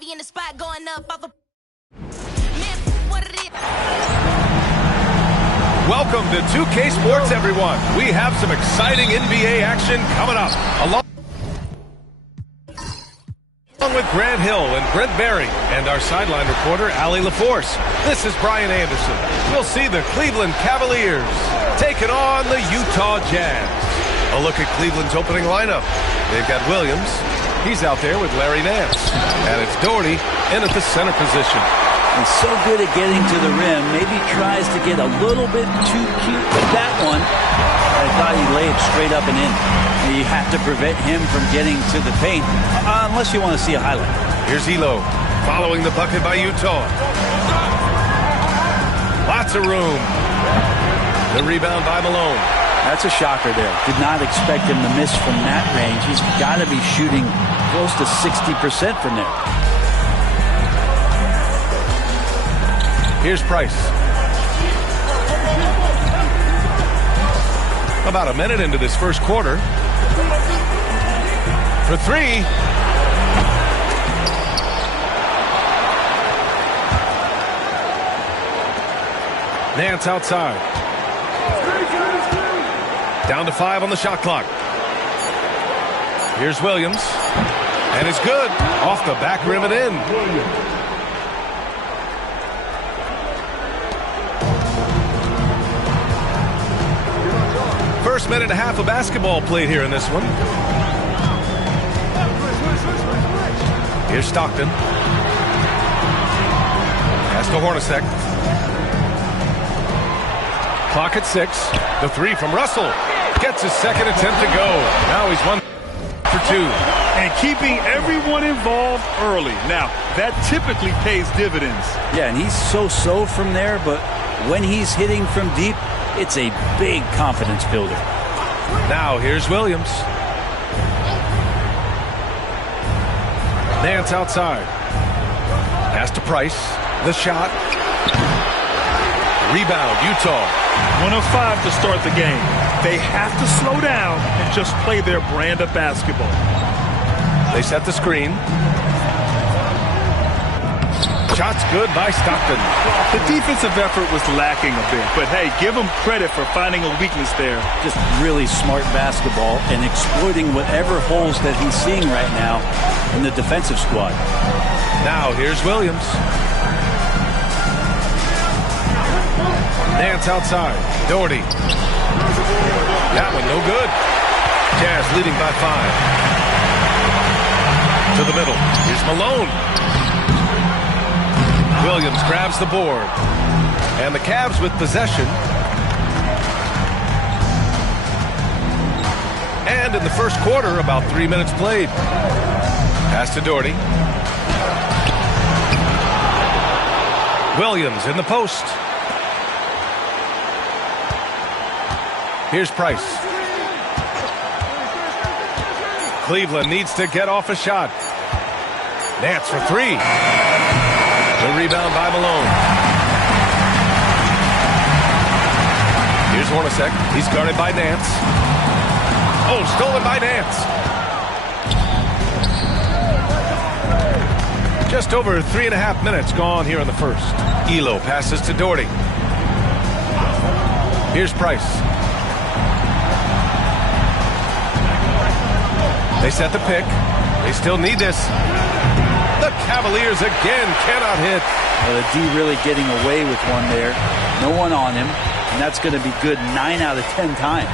heavy in the spot going up off a man, what it is. Welcome to 2K Sports, everyone. We have some exciting NBA action coming up. Along with Grant Hill and Brent Berry and our sideline reporter, Allie LaForce. This is Brian Anderson. We'll see the Cleveland Cavaliers taking on the Utah Jazz. A look at Cleveland's opening lineup. They've got Williams. He's out there with Larry Nance. And it's Doherty in at the center position. He's so good at getting to the rim. Maybe tries to get a little bit too cute with that one. I thought he laid straight up and in. You have to prevent him from getting to the paint, unless you want to see a highlight. Here's Elo following the bucket by Utah. Lots of room. The rebound by Malone. That's a shocker there. Did not expect him to miss from that range. He's got to be shooting close to 60% from there. Here's Price. About a minute into this first quarter. For three. Nance outside. Down to 5 on the shot clock. Here's Williams. And it's good. Off the back rim and in. First minute and a half of basketball played here in this one. Here's Stockton. Pass to Hornacek. Clock at 6. The three from Russell. Gets his second attempt to go. Now he's 1 for 2. And keeping everyone involved early. Now, that typically pays dividends. Yeah, and he's so-so from there, but when he's hitting from deep, it's a big confidence builder. Now here's Williams. Nance outside. Pass to Price. The shot. Rebound, Utah. 1 of 5 to start the game. They have to slow down and just play their brand of basketball. They set the screen. Shot's good by Stockton. The defensive effort was lacking a bit, but hey, give him credit for finding a weakness there. Just really smart basketball and exploiting whatever holes that he's seeing right now in the defensive squad. Now here's Williams. Nance outside. Doherty. That one no good. Jazz leading by 5. To the middle. Here's Malone. Williams grabs the board. And the Cavs with possession. And in the first quarter, about 3 minutes played. Pass to Doherty. Williams in the post. Here's Price. Cleveland needs to get off a shot. Nance for 3. The rebound by Malone. Here's Hornacek. He's guarded by Nance. Oh, stolen by Nance. Just over 3.5 minutes gone here in the first. Elo passes to Doherty. Here's Price. They set the pick. They still need this. The Cavaliers again cannot hit. Well, the D really getting away with one there. No one on him. And that's going to be good 9 out of 10 times.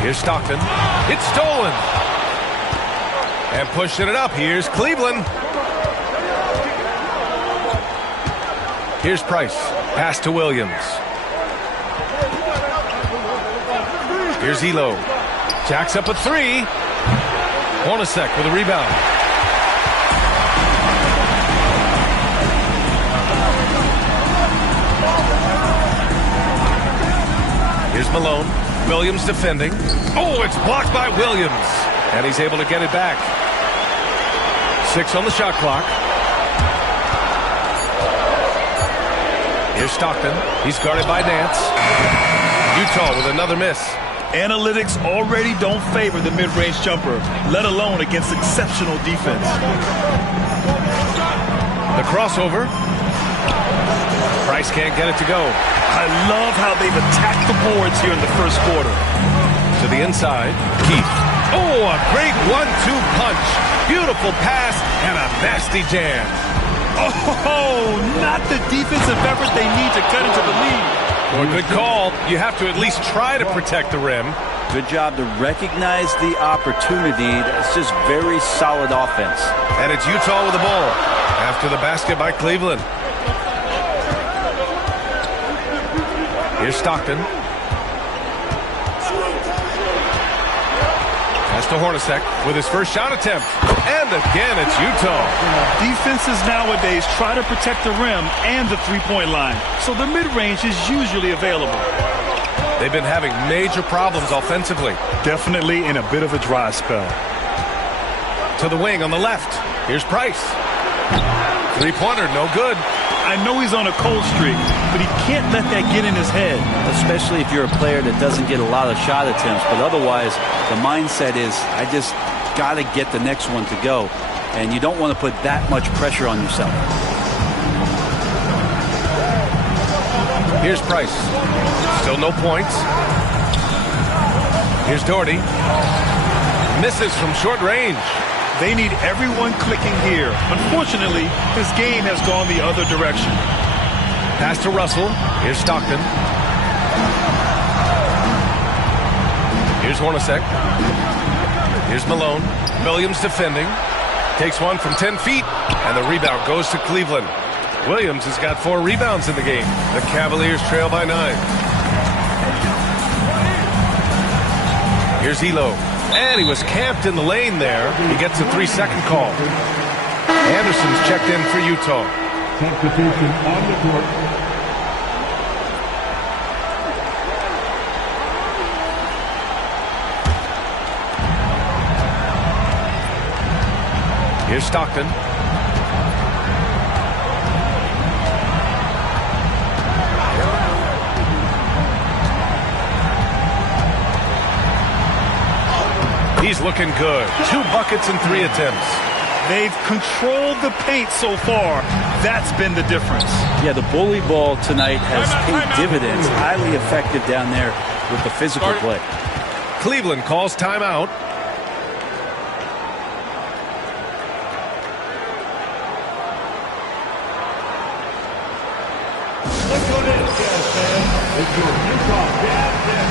Here's Stockton. It's stolen. And pushing it up. Here's Cleveland. Here's Price. Pass to Williams. Here's Elo. Jacks up a 3. Hornacek with a rebound. Here's Malone. Williams defending. Oh, it's blocked by Williams. And he's able to get it back. 6 on the shot clock. Here's Stockton. He's guarded by Nance. Utah with another miss. Analytics already don't favor the mid-range jumper, let alone against exceptional defense. The crossover. Price can't get it to go. I love how they've attacked the boards here in the first quarter. To the inside, Keith. Oh, a great 1-2 punch. Beautiful pass and a nasty jam. Oh, not the defensive effort they need to cut into the lead. Well, good call. You have to at least try to protect the rim. Good job to recognize the opportunity. That's just very solid offense. And it's Utah with the ball after the basket by Cleveland. Here's Stockton. That's to Hornacek with his first shot attempt. And again, it's Utah. Defenses nowadays try to protect the rim and the three-point line, so the mid-range is usually available. They've been having major problems offensively. Definitely in a bit of a dry spell. To the wing on the left. Here's Price. Three-pointer, no good. I know he's on a cold streak, but he can't let that get in his head. Especially if you're a player that doesn't get a lot of shot attempts, but otherwise the mindset is, I just got to get the next one to go, and you don't want to put that much pressure on yourself. Here's Price. Still no points. Here's Doherty. Misses from short range. They need everyone clicking here. Unfortunately, his game has gone the other direction. Pass to Russell. Here's Stockton. Here's Hornacek. Here's Malone. Williams defending. Takes one from 10 feet. And the rebound goes to Cleveland. Williams has got 4 rebounds in the game. The Cavaliers trail by 9. Here's Elo. And he was camped in the lane there. He gets a 3-second call. Anderson's checked in for Utah. Substitution on the court. Here's Stockton. He's looking good. 2 buckets and 3 attempts. They've controlled the paint so far. That's been the difference. Yeah, the bully ball tonight has paid dividends. Highly effective down there with the physical play. Cleveland calls timeout. Let's go to this, Jazz fans. It's your Utah Jazz Jazz.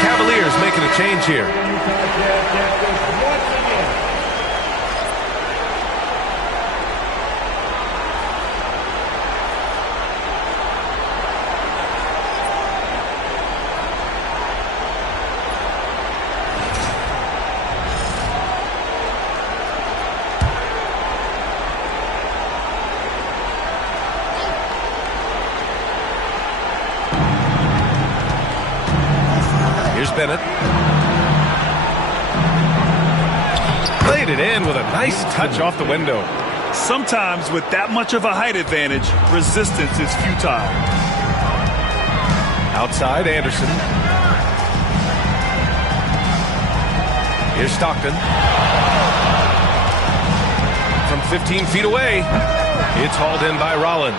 Cavaliers making a change here. Here's Bennett. Played it in with a nice touch off the window. Sometimes with that much of a height advantage, resistance is futile. Outside, Anderson. Here's Stockton. From 15 feet away, it's hauled in by Rollins.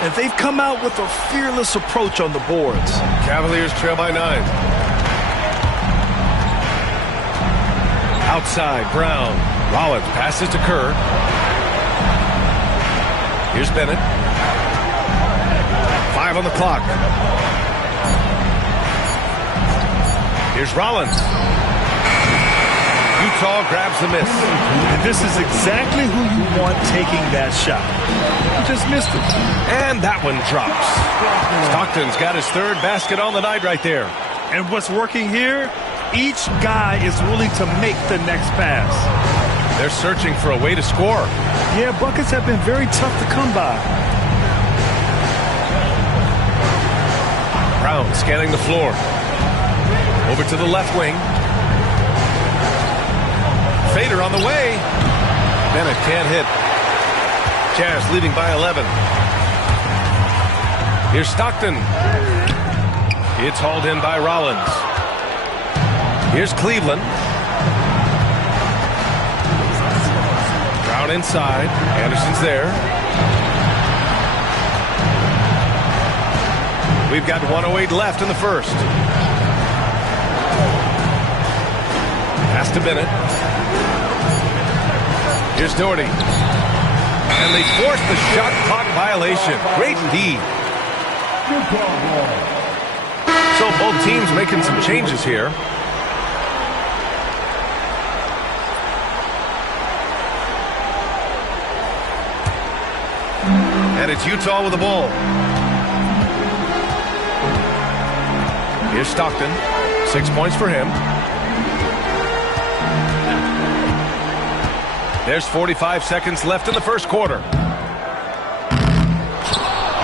And they've come out with a fearless approach on the boards. Cavaliers trail by 9. Outside, Brown. Rollins passes to Kerr. Here's Bennett. 5 on the clock. Here's Rollins. Utah grabs the miss. And this is exactly who you want taking that shot. He just missed it. And that one drops. Stockton's got his 3rd basket on the night right there. And what's working here? Each guy is willing to make the next pass. They're searching for a way to score. Yeah, buckets have been very tough to come by. Brown scanning the floor. Over to the left wing. Fader on the way. Bennett can't hit. Jazz leading by 11. Here's Stockton. It's hauled in by Rollins. Here's Cleveland. Brown inside. Anderson's there. We've got 1:08 left in the first. Pass to Bennett. Here's Doherty. And they force the shot clock violation. Great D. So both teams making some changes here. And it's Utah with the ball. Here's Stockton. 6 points for him. There's 45 seconds left in the first quarter.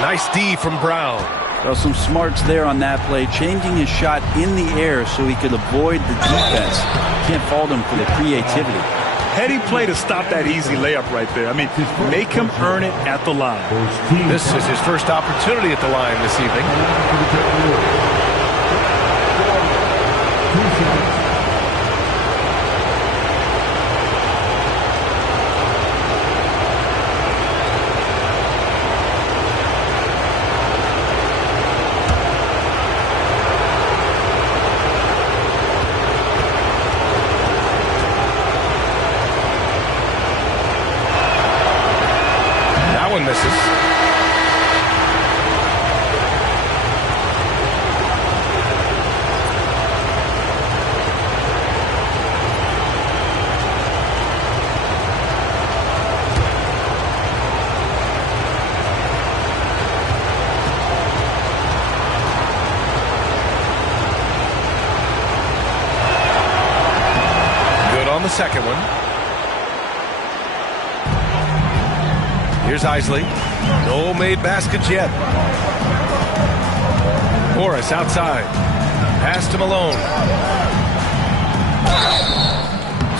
Nice D from Brown. Well, some smarts there on that play, changing his shot in the air so he could avoid the defense. Can't fault him for the creativity. Heady play to stop that easy layup right there. I mean, make him earn it at the line. This is his first opportunity at the line this evening. Misses. Good on the second one. Here's Isley. No made baskets yet. Morris outside. Pass to Malone.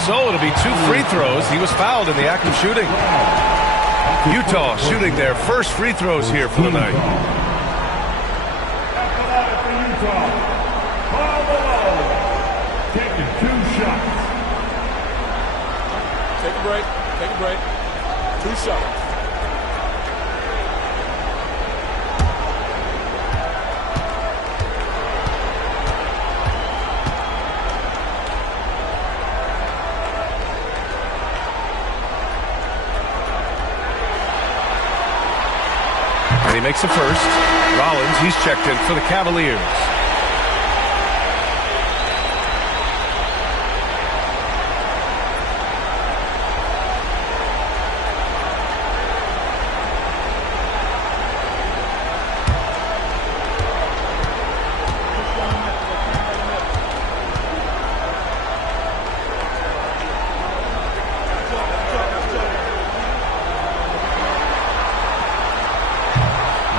So it'll be 2 free throws. He was fouled in the act of shooting. Utah shooting their first free throws here for the night. Taking 2 shots. Take a break. Take a break. 2 shots. And he makes the first. Rollins, he's checked in for the Cavaliers.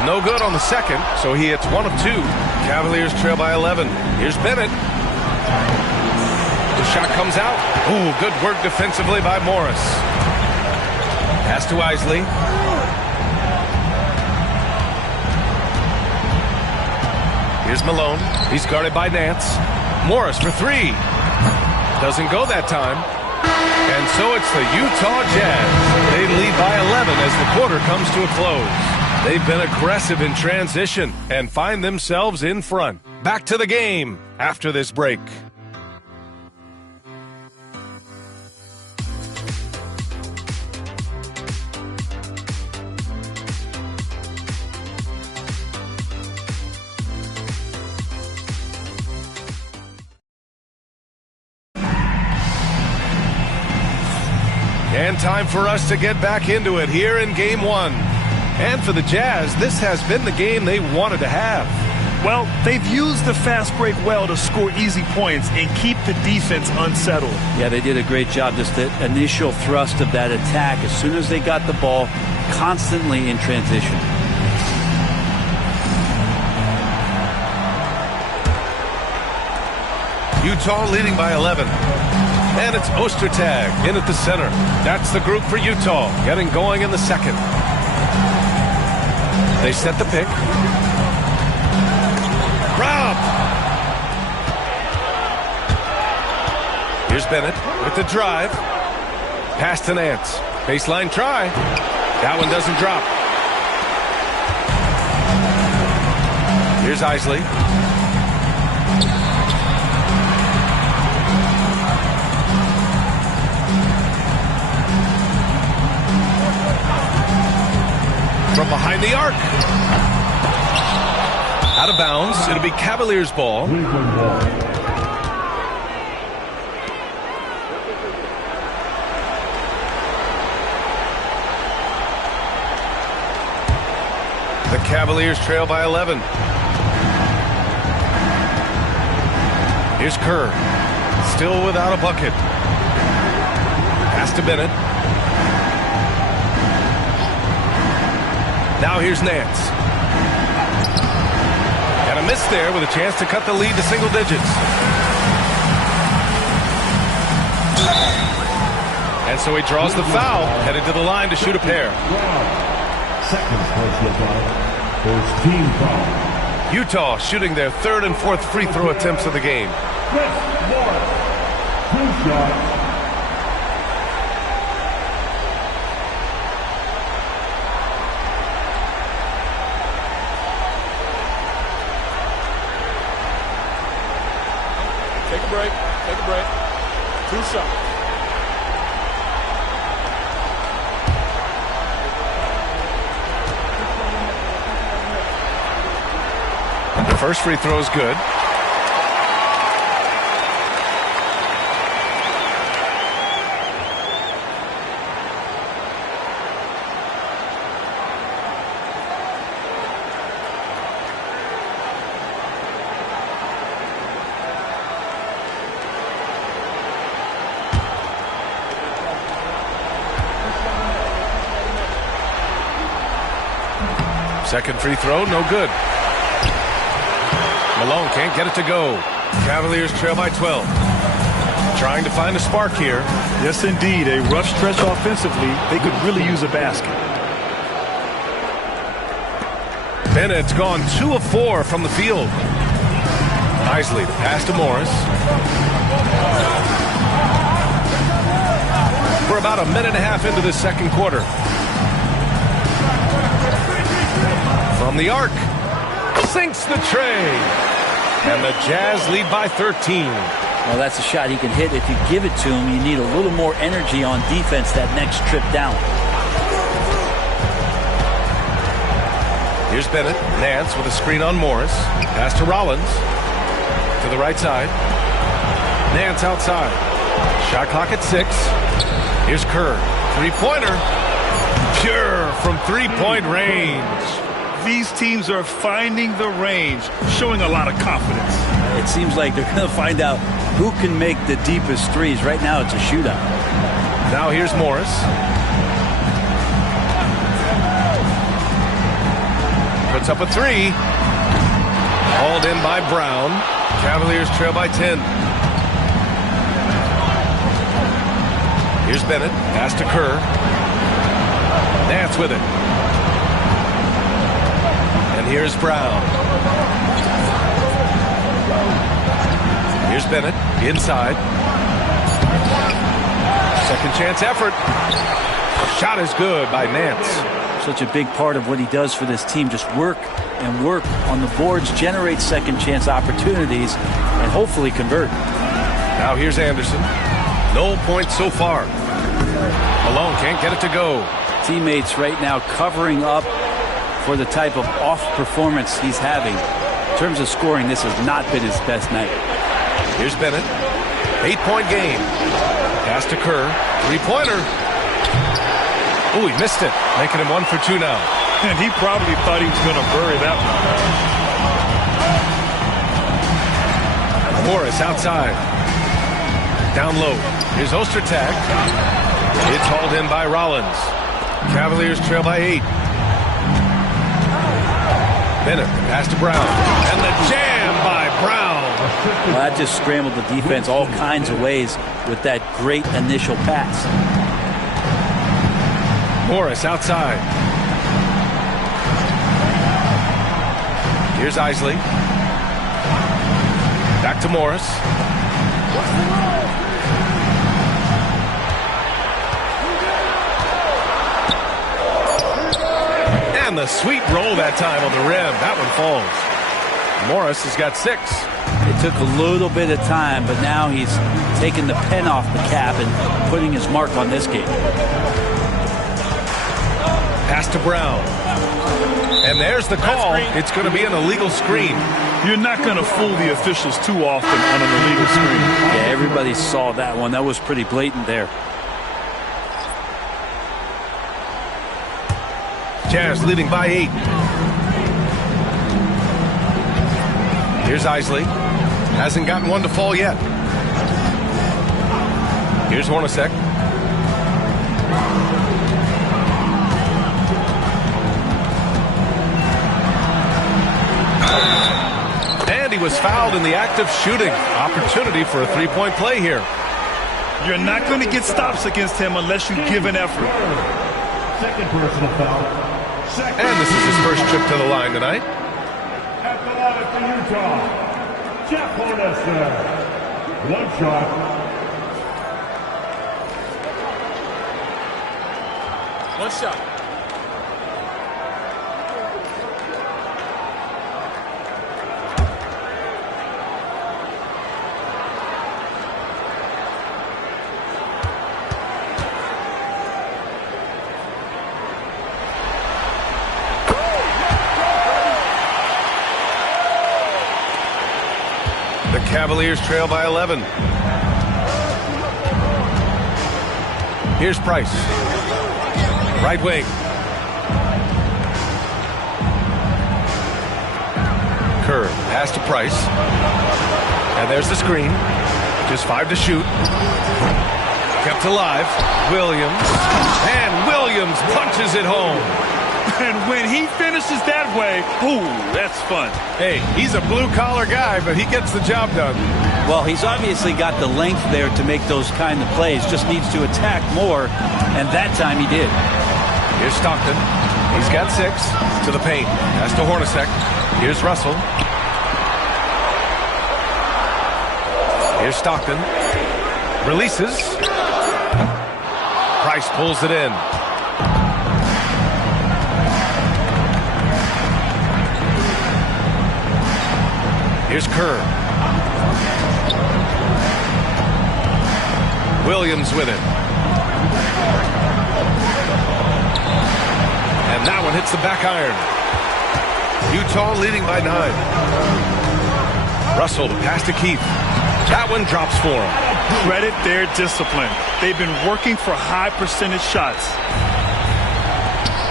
No good on the second, so he hits 1 of 2. Cavaliers trail by 11. Here's Bennett. The shot comes out. Ooh, good work defensively by Morris. Pass to Isley. Here's Malone. He's guarded by Nance. Morris for 3. Doesn't go that time. And so it's the Utah Jazz. They lead by 11 as the quarter comes to a close. They've been aggressive in transition and find themselves in front. Back to the game after this break. And time for us to get back into it here in Game 1. And for the Jazz, this has been the game they wanted to have. Well, they've used the fast break well to score easy points and keep the defense unsettled. Yeah, they did a great job. Just the initial thrust of that attack, as soon as they got the ball, constantly in transition. Utah leading by 11. And it's Ostertag in at the center. That's the group for Utah, getting going in the second. They set the pick. Rob! Here's Bennett with the drive. Pass to Nance. Baseline try. That one doesn't drop. Here's Isley. From behind the arc. Out of bounds. It'll be Cavaliers ball. Cleveland ball. The Cavaliers trail by 11. Here's Kerr. Still without a bucket. Pass to Bennett. Now here's Nance. Got a miss there with a chance to cut the lead to single digits. And so he draws the foul, headed to the line to shoot a pair. Second personal foul. First team foul. Utah shooting their third and fourth free throw attempts of the game. Chris Morris. 2 shots. Take a break. Take a break. 2 shots. The first free throw is good. Second free throw, no good. Malone can't get it to go. Cavaliers trail by 12. Trying to find a spark here. Yes, indeed. A rough stretch offensively. They could really use a basket. Bennett's gone 2 of 4 from the field. Isley, the pass to Morris. We're about a minute and a half into this second quarter. From the arc, sinks the tray. And the Jazz lead by 13. Well, that's a shot he can hit. If you give it to him, you need a little more energy on defense that next trip down. Here's Bennett. Nance with a screen on Morris. Pass to Rollins. To the right side. Nance outside. Shot clock at 6. Here's Kerr. Three-pointer. Pure from three-point range. These teams are finding the range, showing a lot of confidence. It seems like they're going to find out who can make the deepest threes. Right now, it's a shootout. Now here's Morris. Puts up a 3. Hauled in by Brown. Cavaliers trail by 10. Here's Bennett. Pass to Kerr. Nance with it. And here's Brown. Here's Bennett inside. Second chance effort. Shot is good by Nance. Such a big part of what he does for this team. Just work and work on the boards, generate second chance opportunities, and hopefully convert. Now here's Anderson. No points so far. Malone can't get it to go. Teammates right now covering up for the type of off performance he's having. In terms of scoring, this has not been his best night. Here's Bennett. 8-point game. Pass to Kerr. Three-pointer. Oh, he missed it. Making him 1 for 2 now. And he probably thought he was going to bury that one. Morris outside. Down low. Here's Ostertag. It's hauled in by Rollins. Cavaliers trail by 8. Bennett, pass to Brown. And the jam by Brown. Well, that just scrambled the defense all kinds of ways with that great initial pass. Morris outside. Here's Isley. Back to Morris. And the sweet roll that time on the rim. That one falls. Morris has got 6. It took a little bit of time, but now he's taking the pen off the cap and putting his mark on this game. Pass to Brown. And there's the call. It's going to be an illegal screen. You're not going to fool the officials too often on an illegal screen. Yeah, everybody saw that one. That was pretty blatant there. Jazz leading by 8. Here's Isley. Hasn't gotten one to fall yet. Here's Hornacek. And he was fouled in the act of shooting. Opportunity for a three-point play here. You're not going to get stops against him unless you give an effort. Second personal foul. And this is his first trip to the line tonight. At the line for Utah, Jeff Hornacek. One shot. One shot. The Cavaliers trail by 11. Here's Price. Right wing. Kerr, pass to Price. And there's the screen. Just 5 to shoot. Kept alive. Williams. And Williams punches it home. And when he finishes that way, ooh, that's fun. Hey, he's a blue-collar guy, but he gets the job done. Well, he's obviously got the length there to make those kind of plays. Just needs to attack more, and that time he did. Here's Stockton. He's got 6 to the paint. That's to Hornacek. Here's Russell. Here's Stockton. Releases. Price pulls it in. Here's Kerr. Williams with it. And that one hits the back iron. Utah leading by 9. Russell, the pass to Keith. That one drops for him. Credit their discipline. They've been working for high percentage shots.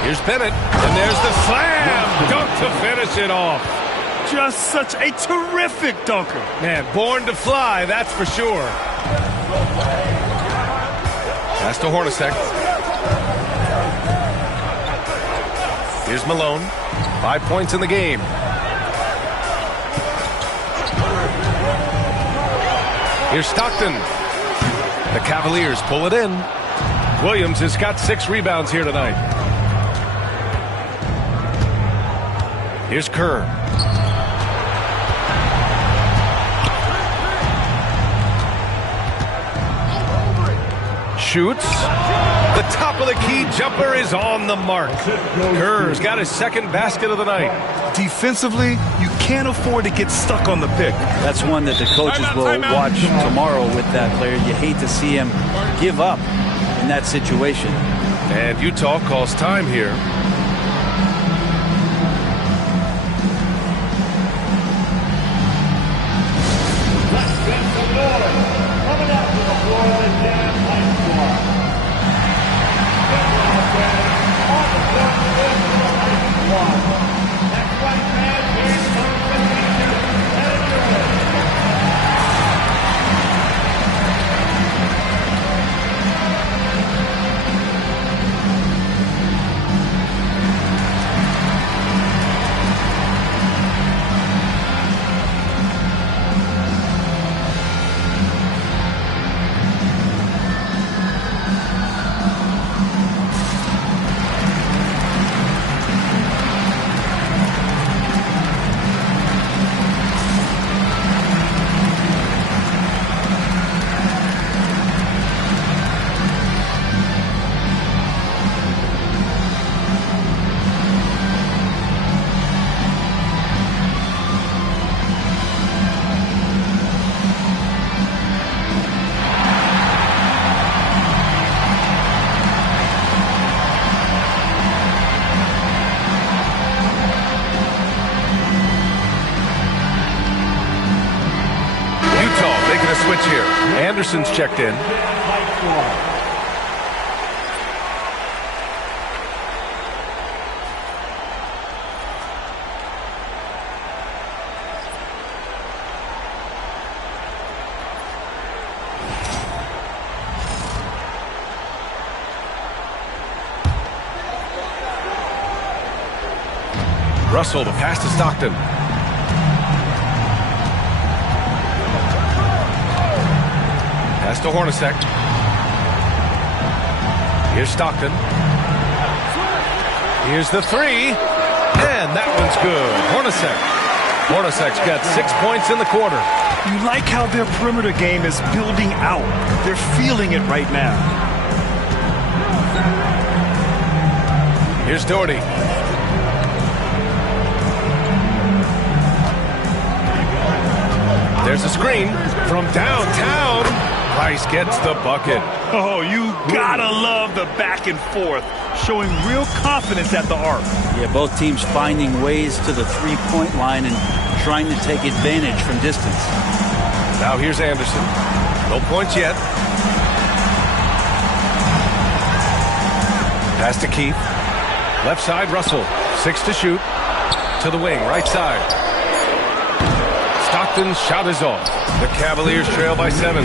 Here's Bennett. And there's the slam. Dunk to finish it off. Just such a terrific dunker. Man, born to fly, that's for sure. Pass to Hornacek. Here's Malone. 5 points in the game. Here's Stockton. The Cavaliers pull it in. Williams has got 6 rebounds here tonight. Here's Kerr. shoots. The top of the key jumper is on the mark. Kerr's got his second basket of the night. Defensively, you can't afford to get stuck on the pick. That's one that the coaches will watch tomorrow with that player. You hate to see him give up in that situation. And Utah calls time here. Coming out to the floor of the Jazz High Squad. On the floor of the High Squad. Next right man, here's number 52, Eddie. Switch here. Anderson's checked in. Russell, the pass to Stockton. Pass to Hornacek. Here's Stockton. Here's the three. And that one's good. Hornacek's got 6 points in the quarter. You like how their perimeter game is building out. They're feeling it right now. Here's Doherty. There's a screen from downtown. Price gets the bucket. Oh, you gotta love the back and forth, showing real confidence at the arc. Yeah, both teams finding ways to the three-point line and trying to take advantage from distance. Now here's Anderson. No points yet. Pass to Keith. Left side, Russell. 6 to shoot. To the wing, right side. Stockton's shot is off. The Cavaliers trail by 7.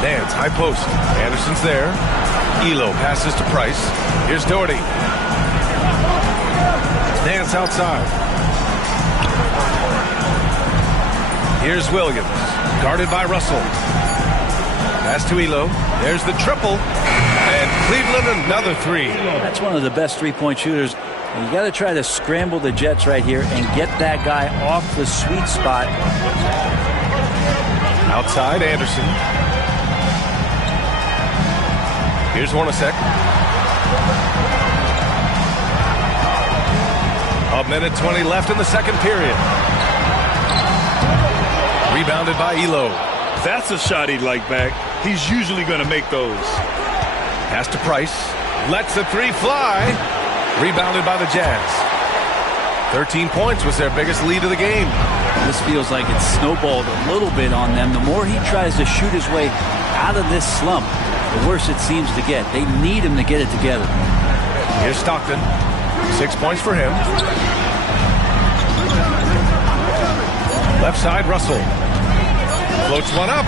Nance, high post. Anderson's there. Elo passes to Price. Here's Doherty. Nance outside. Here's Williams. Guarded by Russell. Pass to Elo. There's the triple. And Cleveland another 3. That's one of the best three-point shooters. And you got to try to scramble the Jets right here and get that guy off the sweet spot. Outside, Anderson. Here's Hornacek. A minute 20 left in the second period. Rebounded by Elo. That's a shot he'd like back. He's usually going to make those. Pass to Price. Lets the three fly. Rebounded by the Jazz. 13 points was their biggest lead of the game. This feels like it's snowballed a little bit on them. The more he tries to shoot his way out of this slump, the worse it seems to get. They need him to get it together. Here's Stockton. 6 points for him. Left side, Russell. Floats one up.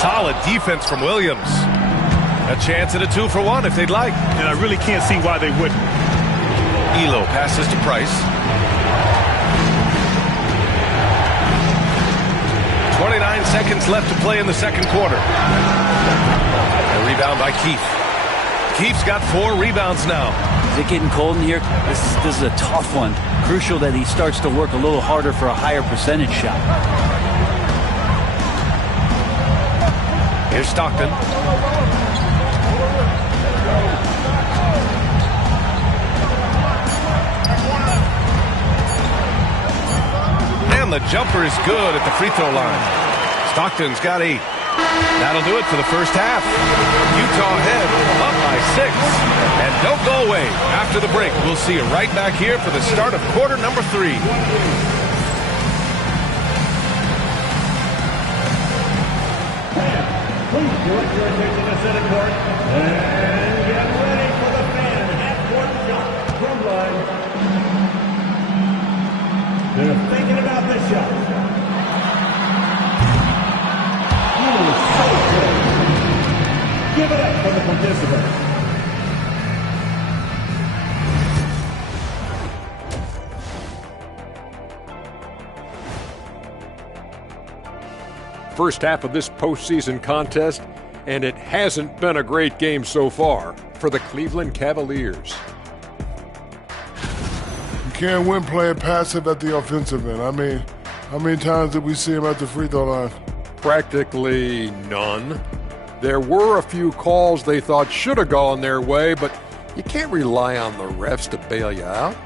Solid defense from Williams. A chance at a 2-for-1 if they'd like. And I really can't see why they wouldn't. Elo passes to Price. 29 seconds left to play in the second quarter. A rebound by Keith. Keith's got 4 rebounds now. Is it getting cold in here? This is a tough one. Crucial that he starts to work a little harder for a higher percentage shot. Here's Stockton. And the jumper is good at the free throw line. Stockton's got 8. That'll do it for the first half. Utah ahead, up by 6. And don't go away. After the break, we'll see you right back here for the start of quarter number 3. Please direct your attention to center court and get ready for the fan half-court shot from line. They're thinking about this shot. Give it up for the participants. First half of this postseason contest, and it hasn't been a great game so far for the Cleveland Cavaliers. You can't win playing passive at the offensive end. I mean, how many times did we see him at the free throw line? Practically none. There were a few calls they thought should have gone their way, but you can't rely on the refs to bail you out.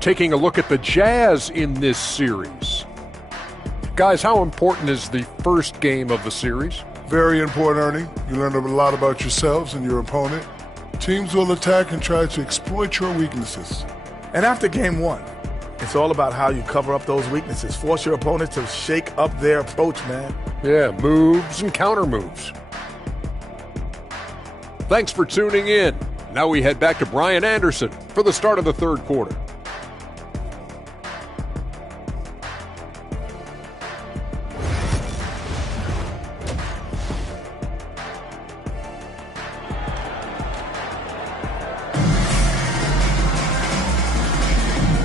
Taking a look at the Jazz in this series. Guys, how important is the first game of the series? Very important, Ernie. You learn a lot about yourselves and your opponent. Teams will attack and try to exploit your weaknesses. And after game 1, it's all about how you cover up those weaknesses. Force your opponent to shake up their approach, man. Yeah, moves and counter moves. Thanks for tuning in. Now we head back to Brian Anderson for the start of the third quarter.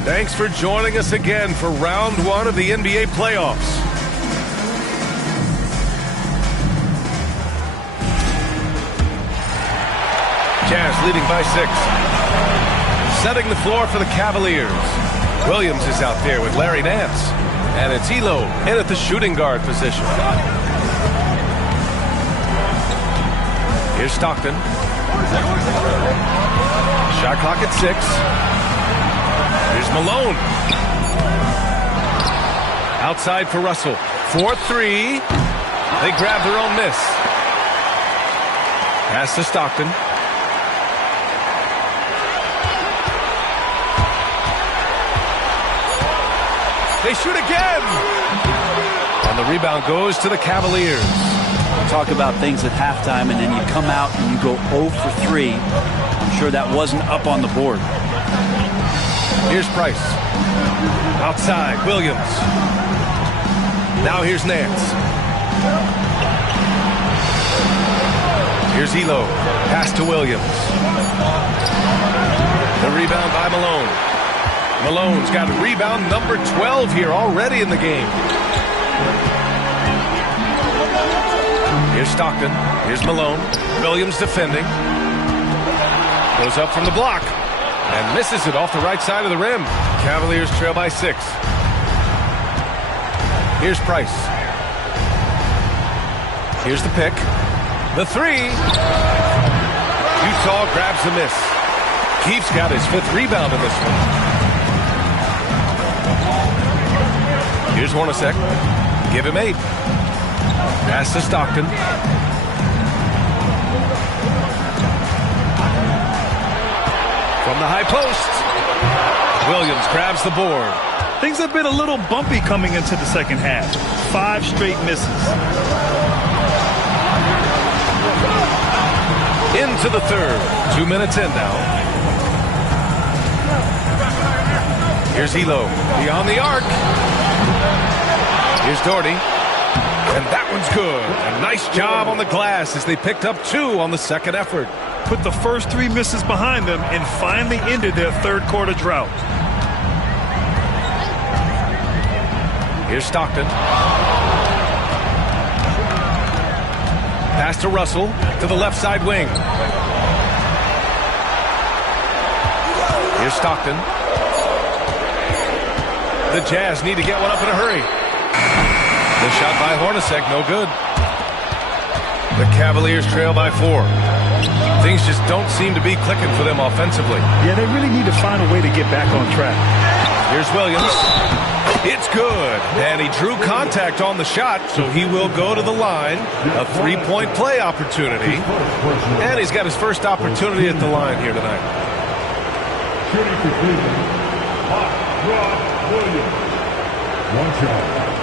Thanks for joining us again for round 1 of the NBA playoffs. Jazz leading by 6. Setting the floor for the Cavaliers. Williams is out there with Larry Nance. And it's Elo in at the shooting guard position. Here's Stockton. Shot clock at 6. Here's Malone. Outside for Russell. 4-3. They grab their own miss. Pass to Stockton. They shoot again. And the rebound goes to the Cavaliers. Talk about things at halftime, and then you come out and you go 0 for 3. I'm sure that wasn't up on the board. Here's Price. Outside, Williams. Now here's Nance. Here's Elo. Pass to Williams. The rebound by Malone. Malone's got rebound number 12 here already in the game. Here's Stockton. Here's Malone. Williams defending. Goes up from the block. And misses it off the right side of the rim. Cavaliers trail by 6. Here's Price. Here's the pick. The 3. Utah grabs the miss. Keith's got his 5th rebound in this one. Here's Hornacek. Give him 8. Pass to Stockton. From the high post. Williams grabs the board. Things have been a little bumpy coming into the second half. 5 straight misses. Into the third. 2 minutes in now. Here's Elo. Beyond the arc. Here's Doherty. And that one's good. A nice job on the glass as they picked up 2 on the second effort. Put the first 3 misses behind them and finally ended their third quarter drought. Here's Stockton. Pass to Russell to the left side wing. Here's The shot by Hornacek, no good. The Cavaliers trail by 4. Things just don't seem to be clicking for them offensively. Yeah, they really need to find a way to get back on track. Here's Williams. It's good. And he drew contact on the shot, so he will go to the line. A 3-point play opportunity. And he's got his first opportunity at the line here tonight. Shooting for Cleveland, R1G47. One shot.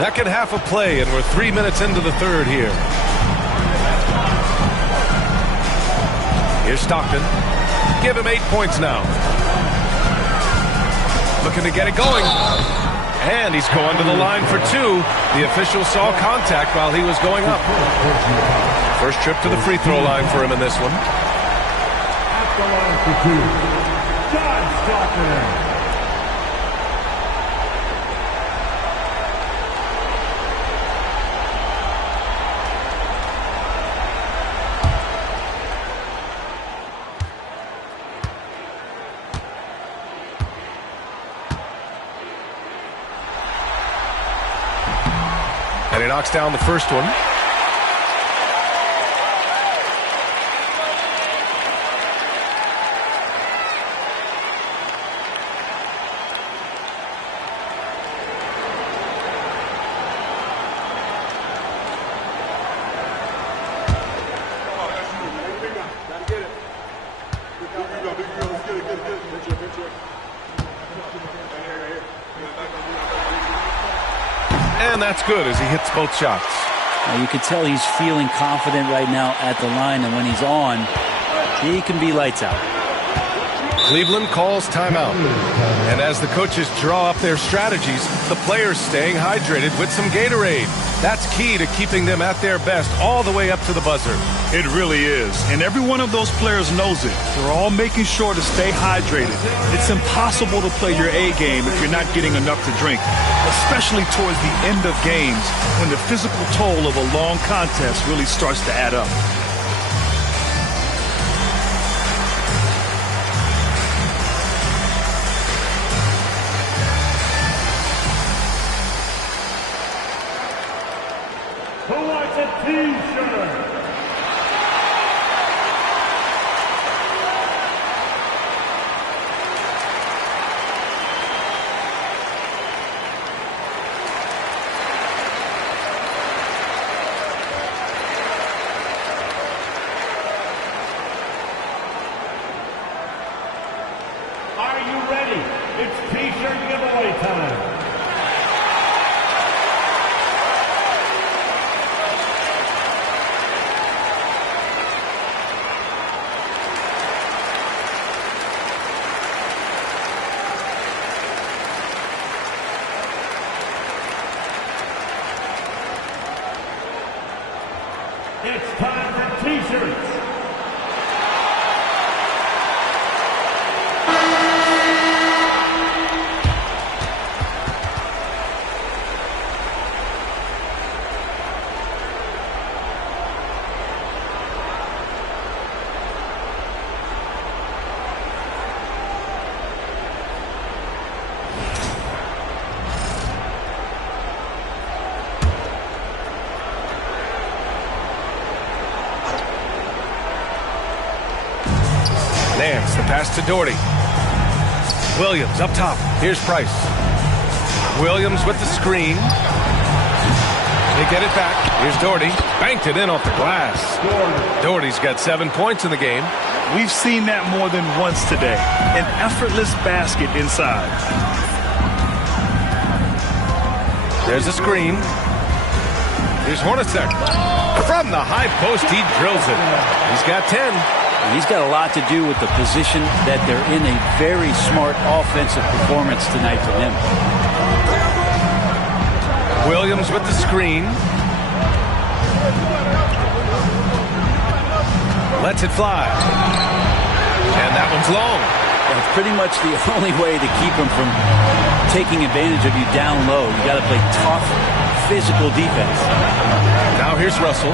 Second half of play, and we're 3 minutes into the third here. Here's Stockton. Give him 8 points now. Looking to get it going. And he's going to the line for 2. The official saw contact while he was going up. First trip to the free throw line for him in this one. At the line for 2. John Stockton. And he knocks down the first one. And that's good as he hits both shots. You can tell he's feeling confident right now at the line, and when he's on, he can be lights out. Cleveland calls timeout. And as the coaches draw up their strategies, the players staying hydrated with some Gatorade. That's key to keeping them at their best all the way up to the buzzer. It really is. And every one of those players knows it. They're all making sure to stay hydrated. It's impossible to play your A game if you're not getting enough to drink, especially towards the end of games when the physical toll of a long contest really starts to add up. Who wants a T-shirt? Are you ready? It's T-shirt giveaway time. It's time for T-shirts. Nance, the pass to Doherty. Williams up top. Here's Price. Williams with the screen. They get it back. Here's Doherty. Banked it in off the glass. Doherty's got 7 points in the game. We've seen that more than once today. An effortless basket inside. There's a screen. Here's Hornacek. From the high post, he drills it. He's got 10. He's got a lot to do with the position that they're in. A very smart offensive performance tonight for him. Williams with the screen. Lets it fly. And that one's long. That's pretty much the only way to keep him from taking advantage of you down low. You got to play tough, physical defense. Now here's Russell.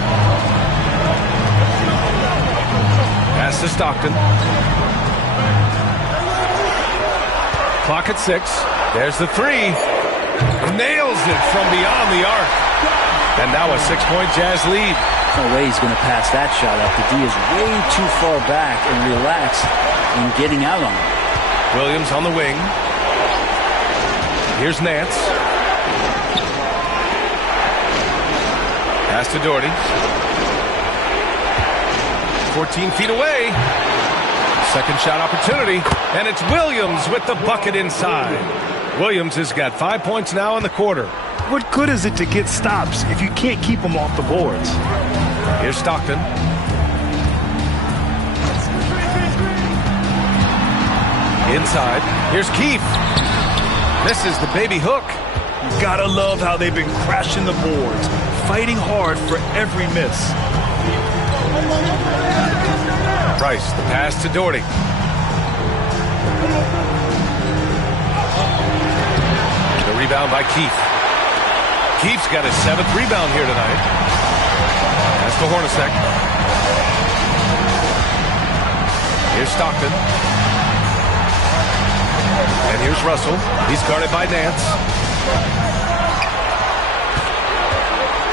Pass to Stockton. Clock at 6. There's the 3. Nails it from beyond the arc. And now a 6-point Jazz lead. No way he's going to pass that shot up. The D is way too far back and relaxed in getting out on him. Williams on the wing. Here's Nance. Pass to Doherty. 14 feet away. Second shot opportunity. And it's Williams with the bucket inside. Williams has got 5 points now in the quarter. What good is it to get stops if you can't keep them off the boards? Here's Stockton. Inside. Here's Keefe. Misses the baby hook. You gotta love how they've been crashing the boards, fighting hard for every miss. Price, the pass to Doherty. The rebound by Keefe. Keefe's got his 7th rebound here tonight. Pass to Hornacek. Here's Stockton. And here's Russell. He's guarded by Nance.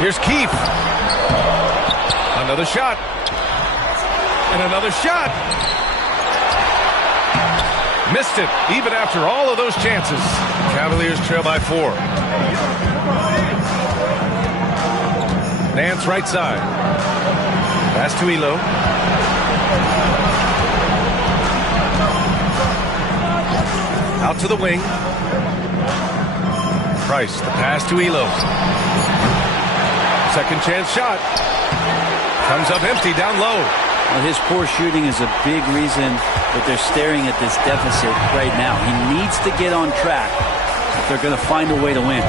Here's Keefe. Another shot. And another shot. Missed it, even after all of those chances. Cavaliers trail by 4. Nance right side. Pass to Elo. Out to the wing. Price, the pass to Elo. Second chance shot. Comes up empty down low. Well, his poor shooting is a big reason that they're staring at this deficit right now. He needs to get on track if they're going to find a way to win.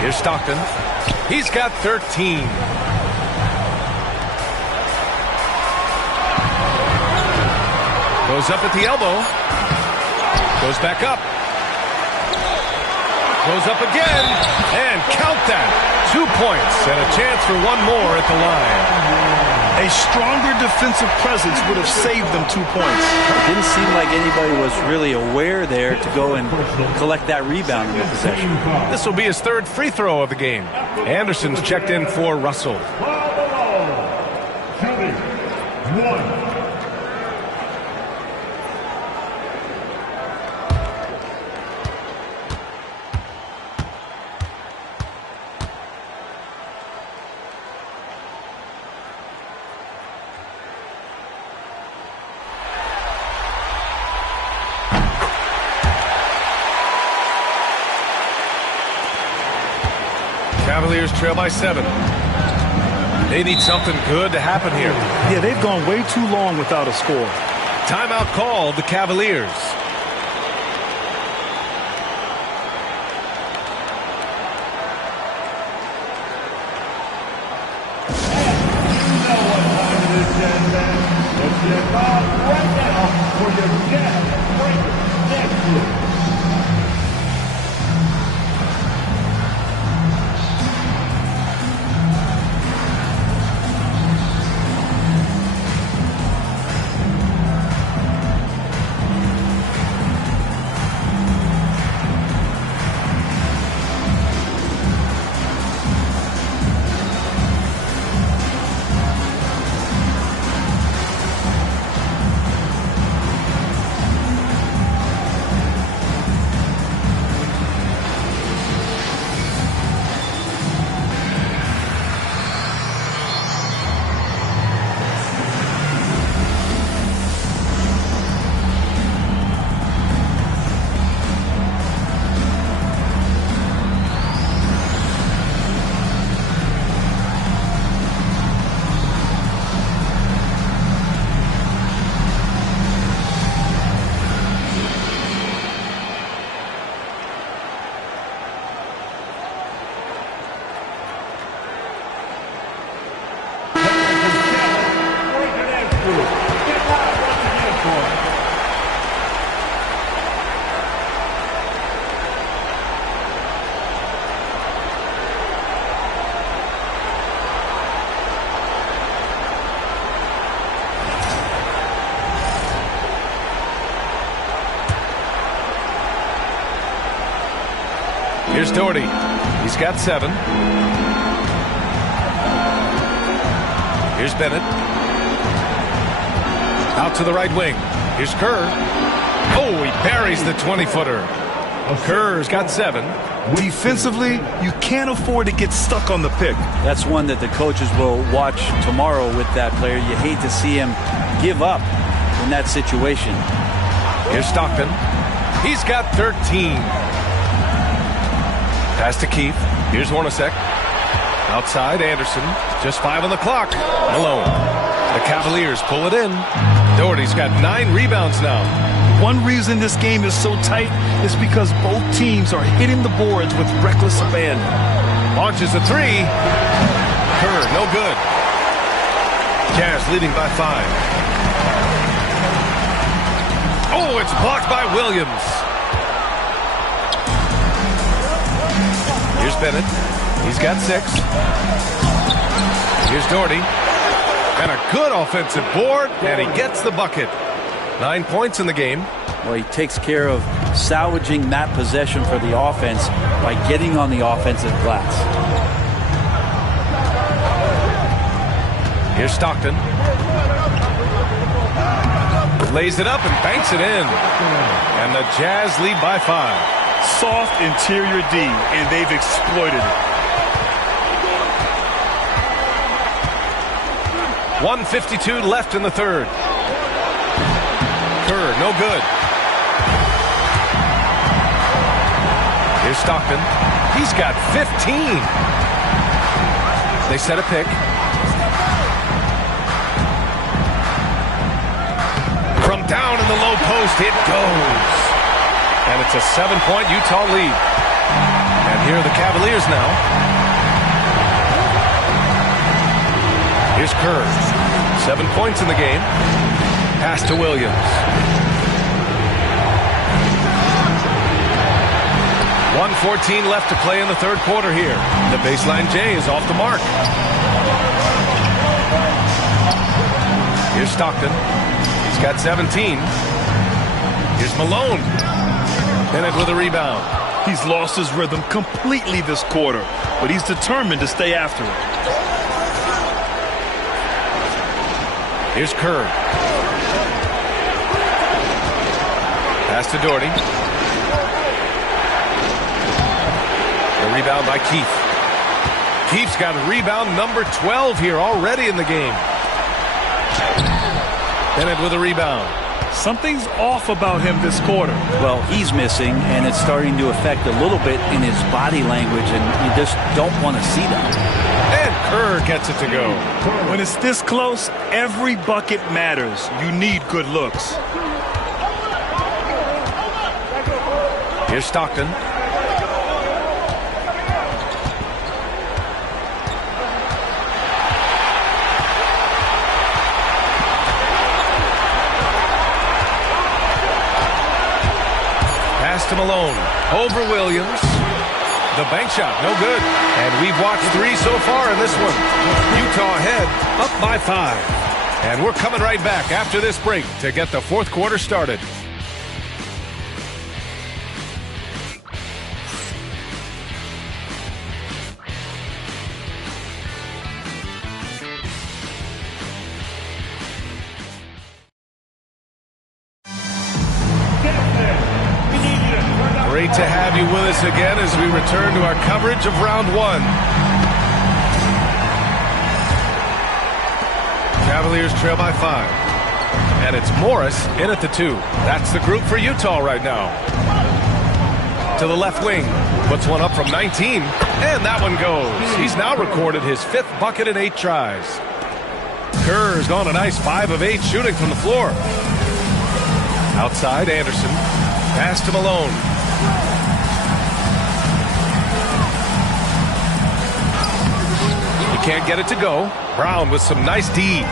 Here's Stockton. He's got 13. Goes up at the elbow. Goes back up. Goes up again. And count that. 2 points and a chance for one more at the line. A stronger defensive presence would have saved them 2 points. It didn't seem like anybody was really aware there to go and collect that rebound in the possession. This will be his 3rd free throw of the game. Anderson's checked in for Russell. Shooting 1. Cavaliers trail by 7. They need something good to happen here. Yeah, they've gone way too long without a score. Timeout called the Cavaliers. Let's get involved right now for your Jazz Breaker next year. Here's Doherty. He's got 7. Here's Bennett. Out to the right wing. Here's Kerr. Oh, he buries the 20-footer. Kerr's got 7. Defensively, you can't afford to get stuck on the pick. That's one that the coaches will watch tomorrow with that player. You hate to see him give up in that situation. Here's Stockton. He's got 13. Pass to Keith. Here's Hornacek. Outside, Anderson. Just 5 on the clock. Malone. The Cavaliers pull it in. Doherty's got 9 rebounds now. One reason this game is so tight is because both teams are hitting the boards with reckless abandon. Launches a 3. Kerr, no good. Jazz leading by 5. Oh, it's blocked by Williams. Here's Bennett. He's got 6. Here's Doherty. And a good offensive board, and he gets the bucket. 9 points in the game. Well, he takes care of salvaging that possession for the offense by getting on the offensive glass. Here's Stockton. Lays it up and banks it in. And the Jazz lead by 5. Soft interior D, and they've exploited it. 1:52 left in the third. Kerr, no good. Here's Stockton. He's got 15. They set a pick. From down in the low post, it goes. And it's a 7-point Utah lead. And here are the Cavaliers now. Here's Kerr. 7 points in the game. Pass to Williams. 1:14 left to play in the third quarter here. The baseline J is off the mark. Here's Stockton. He's got 17. Here's Malone. Bennett with a rebound. He's lost his rhythm completely this quarter, but he's determined to stay after it. Here's Kerr. Pass to Doherty. The rebound by Keith. Keith's got rebound number 12 here already in the game. Bennett with a rebound. Something's off about him this quarter. Well, he's missing, and it's starting to affect a little bit in his body language, and you just don't want to see that. And Kerr gets it to go. When it's this close, every bucket matters. You need good looks. Here's Stockton. To Malone. Over Williams. The bank shot, no good. And we've watched 3 so far in this one. Utah ahead, up by 5. And we're coming right back after this break to get the fourth quarter started. Great to have you with us again as we return to our coverage of round 1. Cavaliers trail by 5. And it's Morris in at the 2. That's the group for Utah right now. To the left wing. Puts one up from 19. And that one goes. He's now recorded his 5th bucket in 8 tries. Kerr's gone a nice 5 of 8 shooting from the floor. Outside, Anderson. Pass to Malone. He can't get it to go. Brown with some nice D.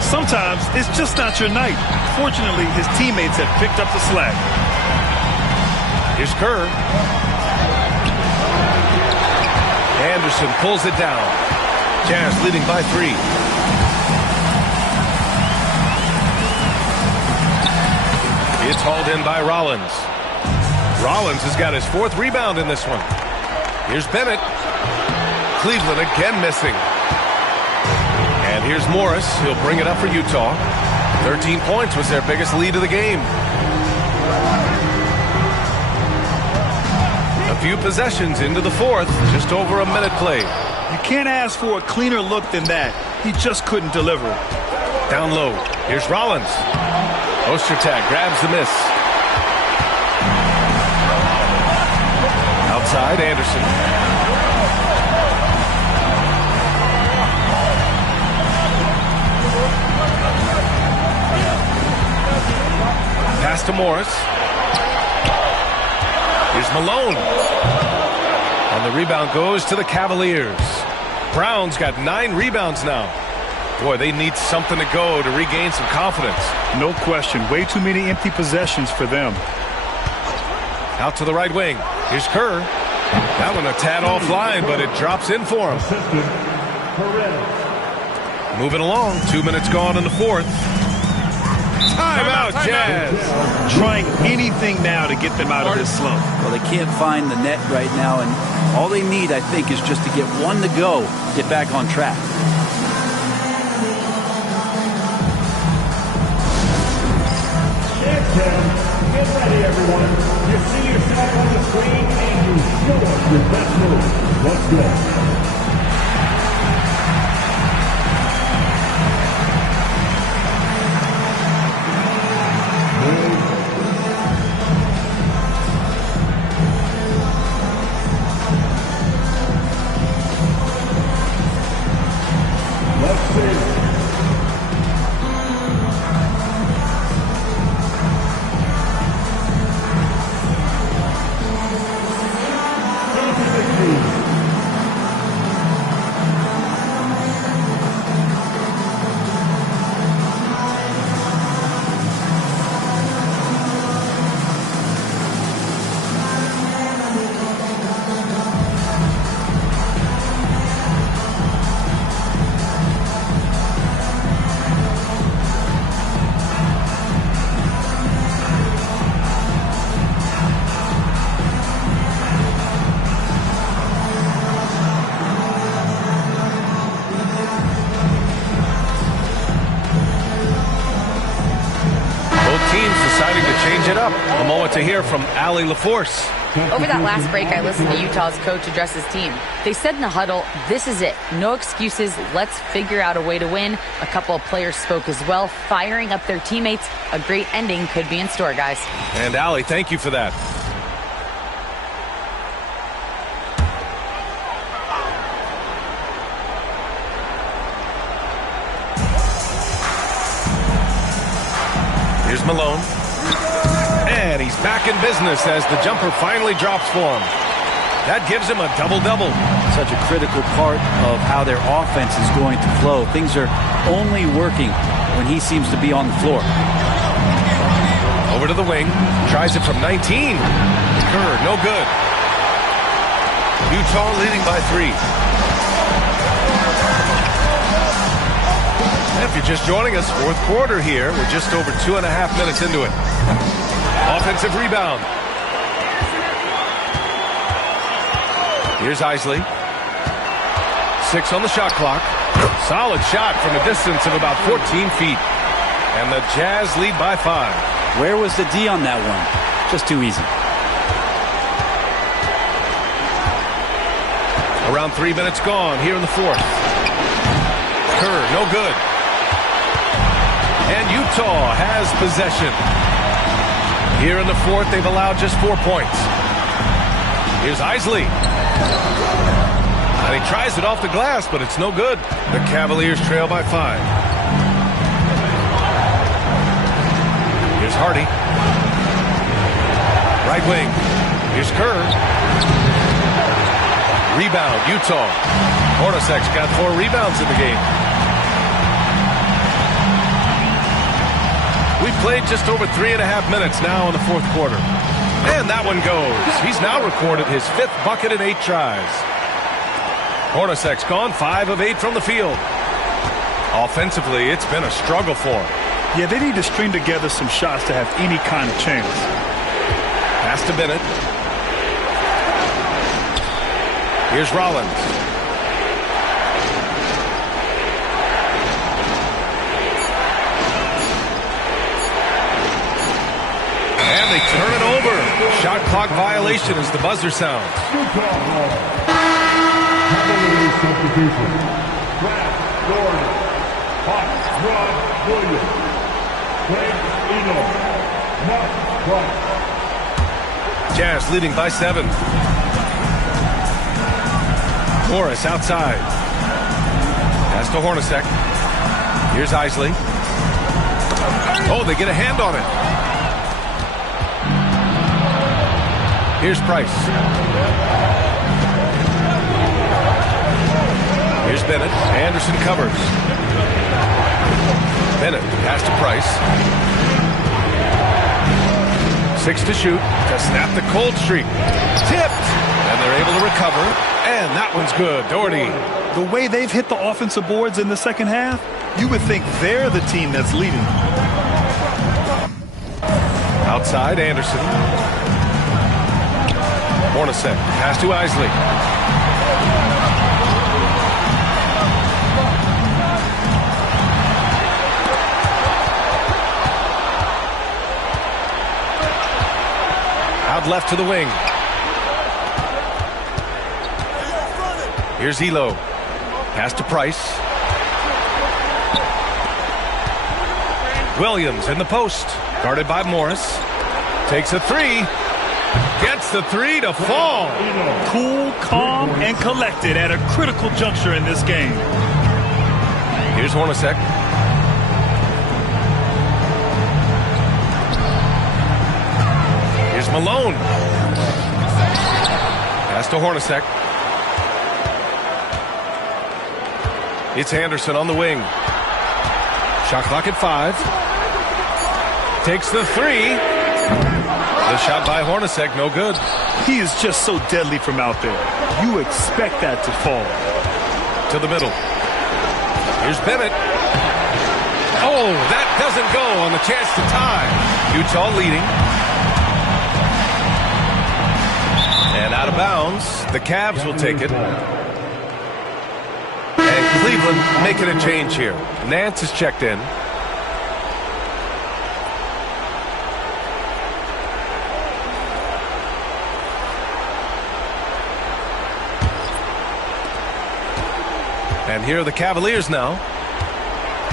Sometimes it's just not your night. Fortunately, his teammates have picked up the slack. Here's Kerr. Anderson pulls it down. Jazz leading by 3. It's hauled in by Rollins. Rollins has got his 4th rebound in this one. Here's Bennett. Cleveland again missing. And here's Morris. He'll bring it up for Utah. 13 points was their biggest lead of the game. A few possessions into the fourth. Just over a minute played. You can't ask for a cleaner look than that. He just couldn't deliver. Down low. Here's Rollins. Ostertag grabs the miss. Outside, Anderson. Pass to Morris. Here's Malone. And the rebound goes to the Cavaliers. Brown's got 9 rebounds now. Boy, they need something to go to regain some confidence. No question. Way too many empty possessions for them. Out to the right wing. Here's Kerr. That one a tad offline, but it drops in for him. Moving along. 2 minutes gone in the fourth. Timeout, Jazz. Trying anything now to get them out of this slump. Well, they can't find the net right now, and all they need, I think, is just to get one to go, get back on track. Get ready, everyone. You see yourself on the screen and you show us your best move. Let's go. Let's see. Change it up. A moment to hear from Allie LaForce. Over that last break, I listened to Utah's coach address his team. They said in the huddle, this is it. No excuses. Let's figure out a way to win. A couple of players spoke as well, firing up their teammates. A great ending could be in store, guys. And Allie, thank you for that. Here's Malone. And he's back in business as the jumper finally drops for him. That gives him a double-double. Such a critical part of how their offense is going to flow. Things are only working when he seems to be on the floor. Over to the wing. Tries it from 19. Kerr, no good. Utah leading by 3. If you're just joining us, fourth quarter here. We're just over 2.5 minutes into it. Offensive rebound. Here's Isley. 6 on the shot clock. Solid shot from a distance of about 14 feet. And the Jazz lead by 5. Where was the D on that one? Just too easy. Around 3 minutes gone here in the fourth. Kerr, no good. And Utah has possession. Here in the fourth, they've allowed just 4 points. Here's Isley. And he tries it off the glass, but it's no good. The Cavaliers trail by 5. Here's Hardy. Right wing. Here's Kerr. Rebound, Utah. Hornacek's got 4 rebounds in the game. We've played just over 3.5 minutes now in the fourth quarter. And that one goes. He's now recorded his 5th bucket in 8 tries. Hornacek's gone 5 of 8 from the field. Offensively, it's been a struggle for him. Yeah, they need to string together some shots to have any kind of chance. Pass to Bennett. Here's Rollins. And they turn it over. Shot clock violation as the buzzer sounds. Cavaliers substitution. Brad Gordon. R1G47. Craig Eno. Mark Price. Jazz leading by 7. Morris outside. Pass to Hornacek. Here's Isley. Oh, they get a hand on it. Here's Price. Here's Bennett. Anderson covers. Bennett pass to Price. 6 to shoot to snap the cold streak. Tipped. And they're able to recover. And that one's good. Doherty. The way they've hit the offensive boards in the second half, you would think they're the team that's leading. Outside, Anderson. Hornacek. Pass to Isley. Out left to the wing. Here's Elo. Pass to Price. Williams in the post. Guarded by Morris. Takes a 3. Gets the 3 to fall. Cool, calm, and collected at a critical juncture in this game. Here's Hornacek. Here's Malone. Pass to Hornacek. It's Anderson on the wing. Shot clock at 5. Takes the 3. The shot by Hornacek, no good. He is just so deadly from out there. You expect that to fall. To the middle. Here's Bennett. Oh, that doesn't go on the chance to tie. Utah leading. And out of bounds. The Cavs will take it. And Cleveland making a change here. Nance is checked in. And here are the Cavaliers now.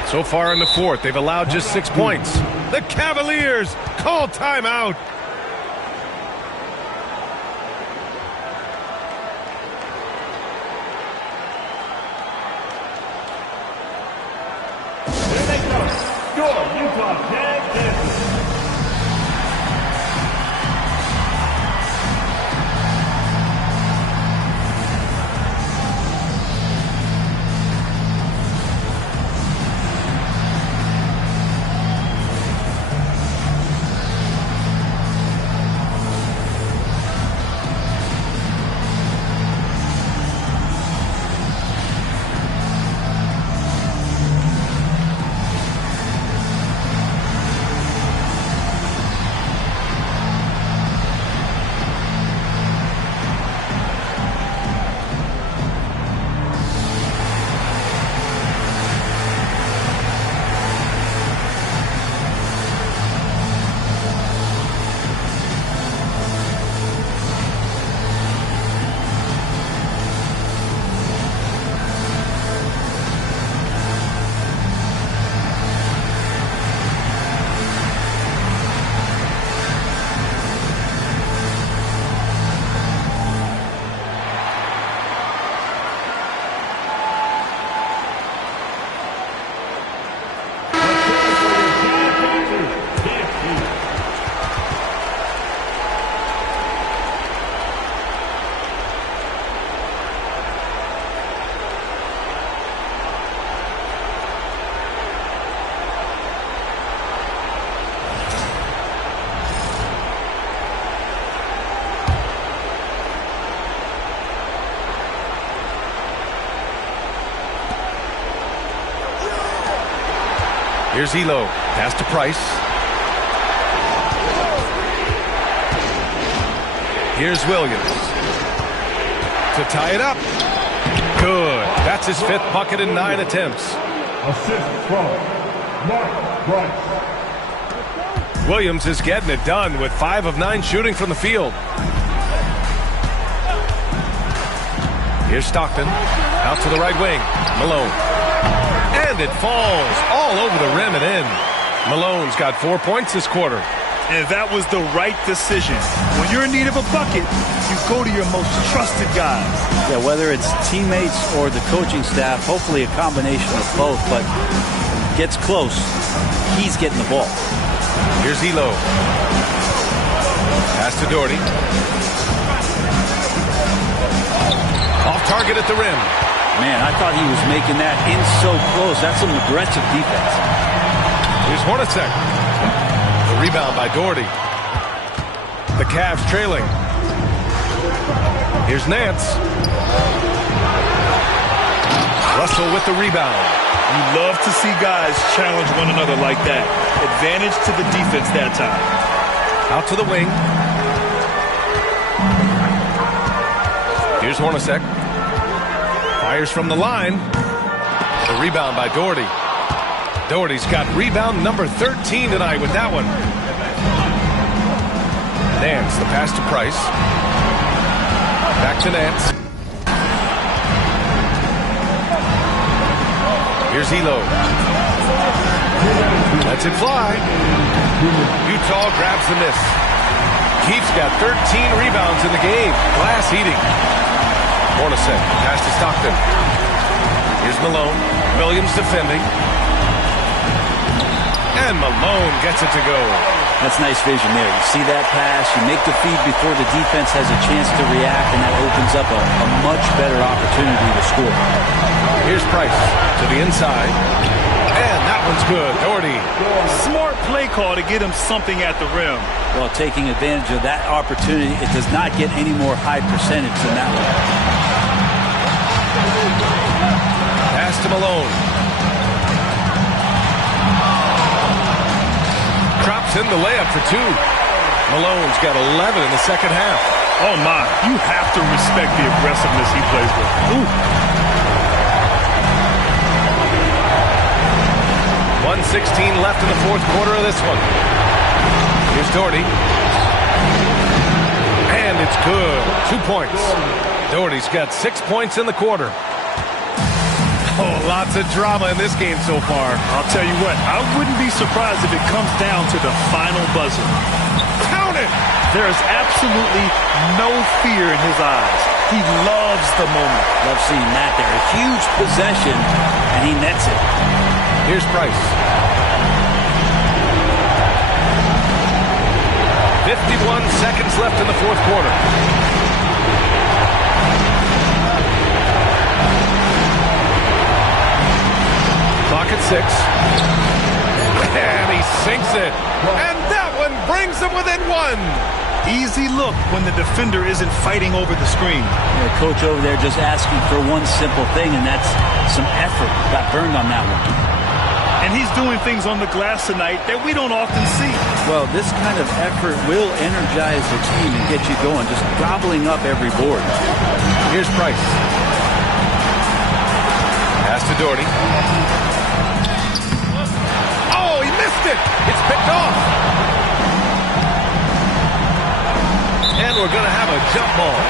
So far in the fourth, they've allowed just 6 points. The Cavaliers call timeout. Here they come. Your Utah Jazz dancers. Here's Elo. Pass to Price. Here's Williams. to tie it up. Good. That's his 5th bucket in 9 attempts. Assist from Mark Bryce. Williams is getting it done with 5 of 9 shooting from the field. Here's Stockton. Out to the right wing. Malone. And it falls all over the rim and in. Malone's got 4 points this quarter. And that was the right decision. When you're in need of a bucket, you go to your most trusted guys. Yeah, whether it's teammates or the coaching staff, hopefully a combination of both, but gets close, he's getting the ball. Here's Elo. Pass to Doherty. Off target at the rim. Man, I thought he was making that in so close. That's some aggressive defense. Here's Hornacek. The rebound by Doherty. The Cavs trailing. Here's Nance. Russell with the rebound. You love to see guys challenge one another like that. Advantage to the defense that time. Out to the wing. Here's Hornacek. Fires from the line. The rebound by Doherty. Doherty's got rebound number 13 tonight with that one. Nance, the pass to Price. Back to Nance. Here's Elo. Lets it fly. Utah grabs the miss. Keith's got 13 rebounds in the game. Glass eating. Hornacek, pass to Stockton. Here's Malone. Williams defending. And Malone gets it to go. That's nice vision there. You see that pass, you make the feed before the defense has a chance to react, and that opens up a much better opportunity to score. Here's Price to the inside. And that one's good. Doherty. Smart play call to get him something at the rim. Well, taking advantage of that opportunity, it does not get any more high percentage than that one. Pass to Malone. Drops in the layup for 2. Malone's got 11 in the second half. Oh, my. You have to respect the aggressiveness he plays with. Ooh. 1:16 left in the 4th quarter of this one. Here's Doherty. And it's good. 2 points. Doherty's got 6 points in the quarter. Oh, lots of drama in this game so far. I'll tell you what, I wouldn't be surprised if it comes down to the final buzzer. Count it! There is absolutely no fear in his eyes. He loves the moment. Love seeing that there. A huge possession, and he nets it. Here's Price. 51 seconds left in the 4th quarter. Clock at 6. And he sinks it. And that one brings him within 1. Easy look when the defender isn't fighting over the screen. The coach over there just asking for one simple thing, and that's some effort. Got burned on that one. And he's doing things on the glass tonight that we don't often see. Well, this kind of effort will energize the team and get you going, just gobbling up every board. Here's Price. Pass to Doherty. Oh, he missed it. It's picked off. And we're going to have a jump ball.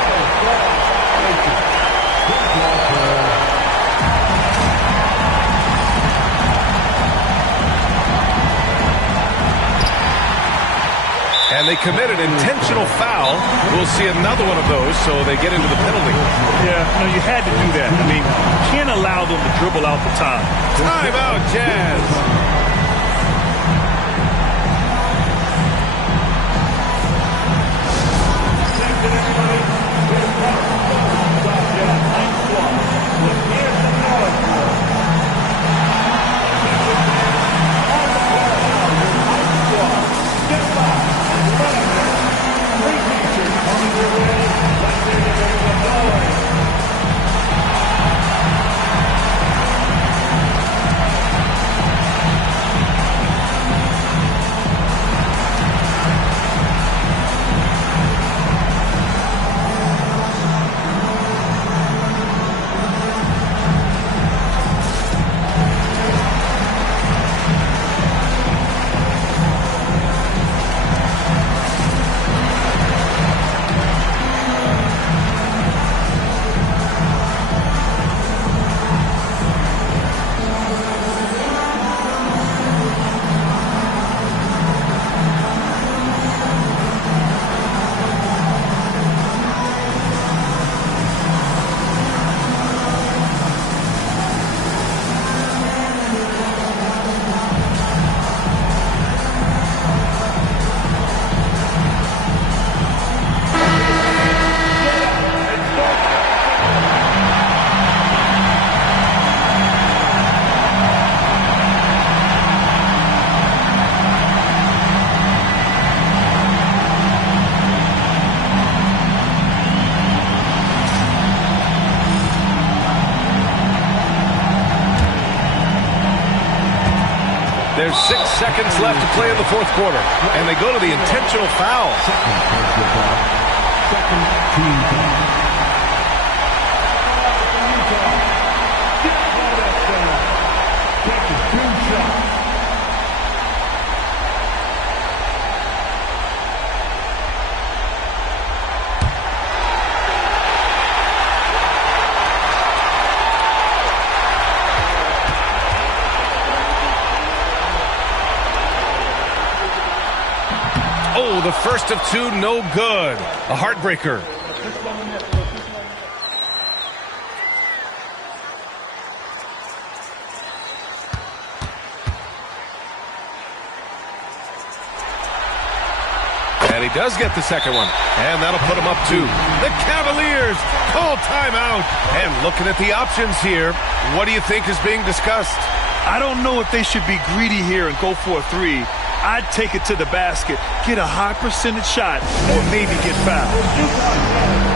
And they committed intentional foul. We'll see another one of those, so they get into the penalty. Yeah, no, you had to do that. I mean, you can't allow them to dribble out the time. Timeout, Jazz. There's 6 seconds left to play in the fourth quarter, and they go to the intentional foul. Second team foul. Takes a 2 shot. Oh, the first of 2, no good. A heartbreaker. And he does get the second one. And that'll put him up 2. The Cavaliers call timeout. And looking at the options here, what do you think is being discussed? I don't know if they should be greedy here and go for a 3. I'd take it to the basket, get a high percentage shot, or maybe get fouled.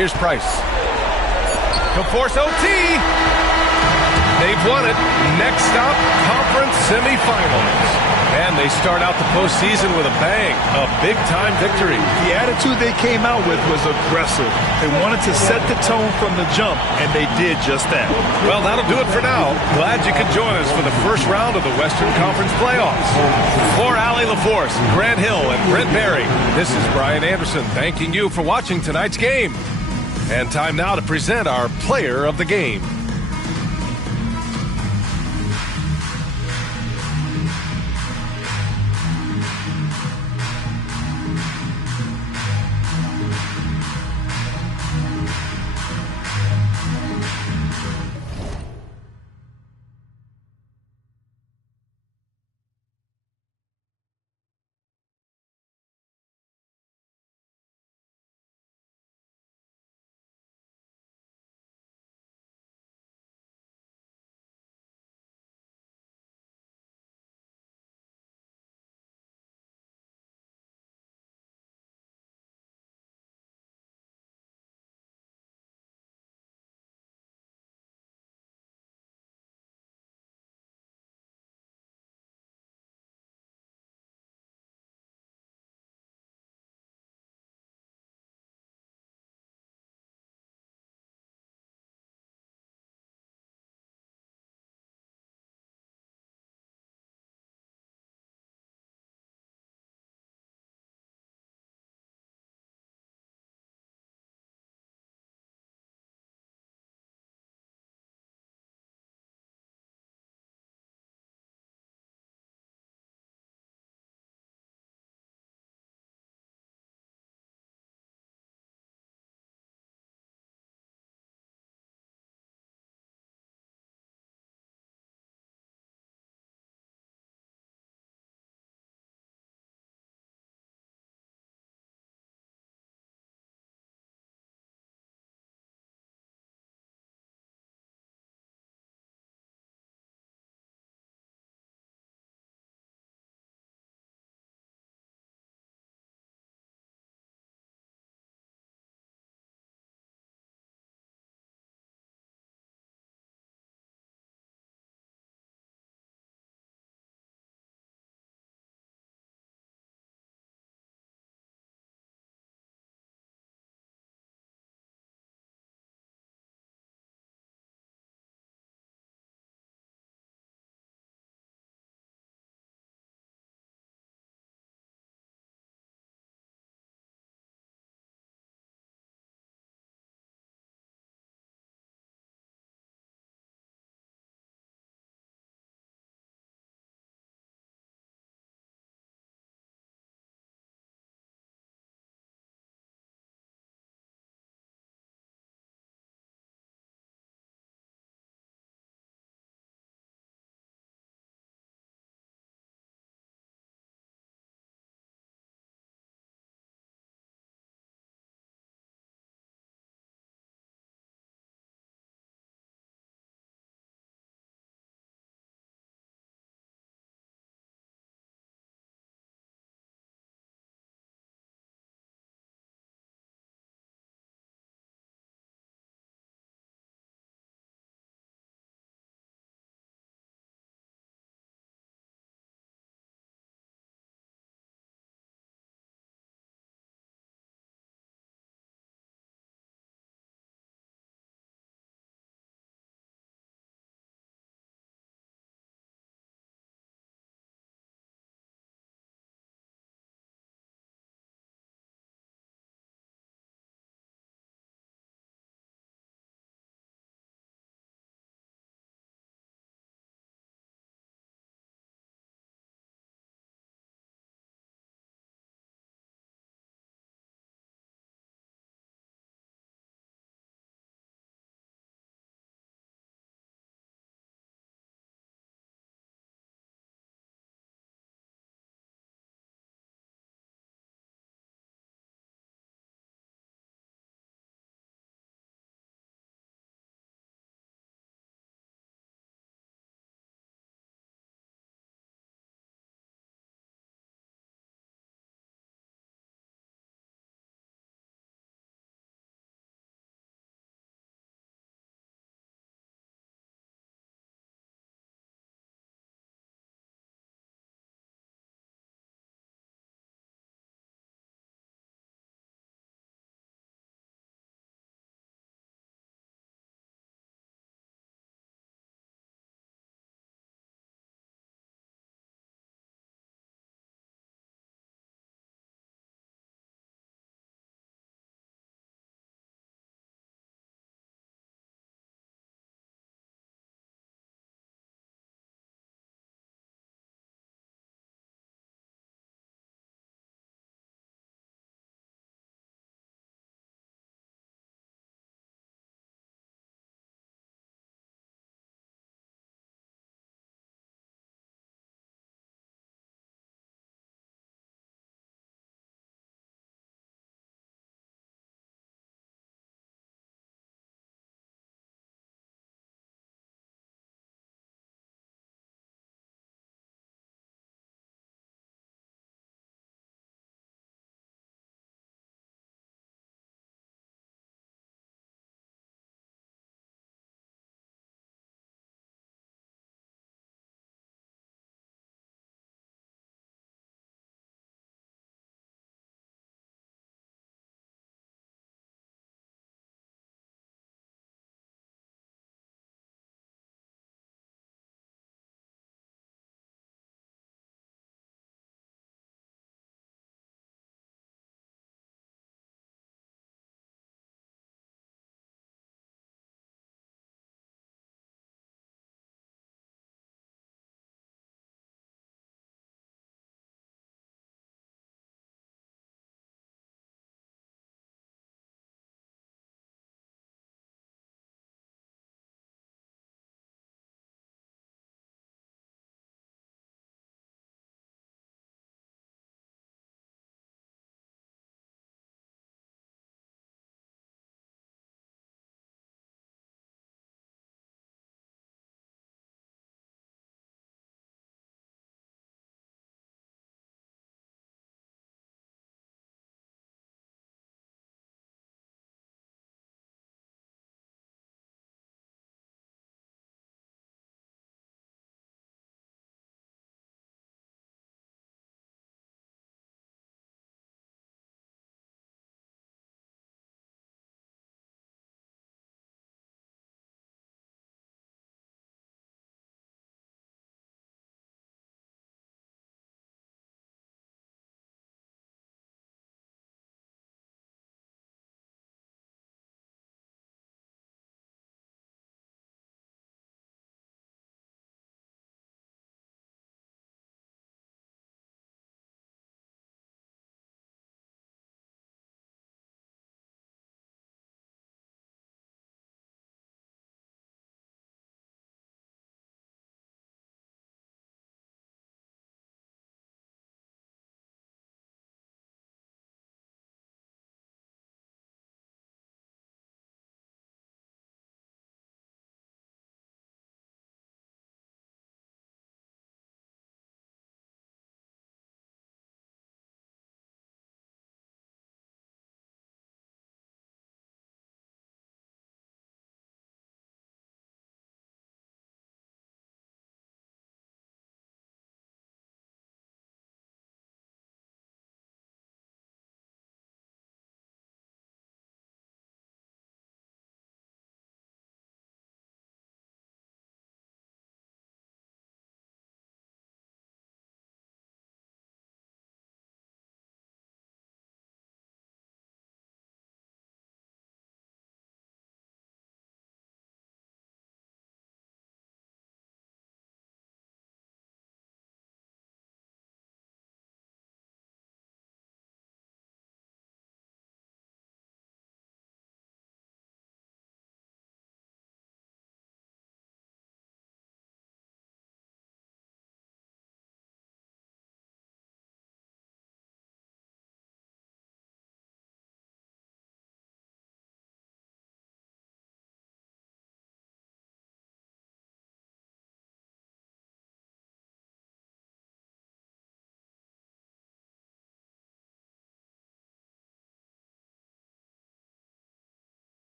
Here's Price. He'll force OT. They've won it. Next stop, conference semifinals. And they start out the postseason with a bang. A big-time victory. The attitude they came out with was aggressive. They wanted to set the tone from the jump, and they did just that. Well, that'll do it for now. Glad you could join us for the first round of the Western Conference playoffs. For Allie LaForce, Grant Hill, and Brent Barry, this is Brian Anderson thanking you for watching tonight's game. And time now to present our player of the game.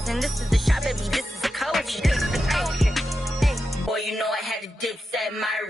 frozen. This is the shot, baby. This is the coach. Boy, you know I had to dip set my